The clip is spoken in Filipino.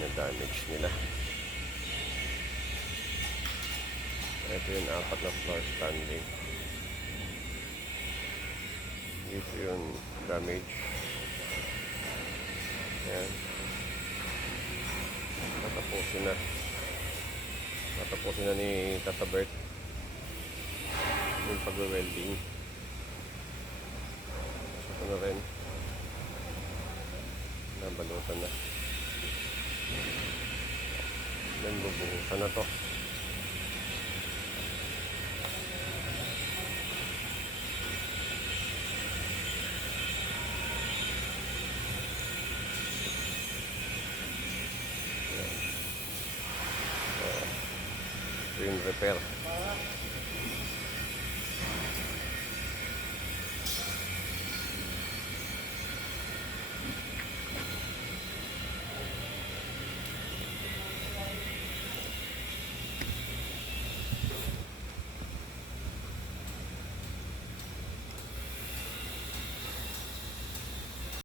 na damage nila. Ito yung 4 na floor standing. Dito yung damage. Ayan. Tatapusin na ni Tata Bert yung pag-welding. Ito na rin. Nabalutan na. Then bubuhusan na to. Ito yung repair.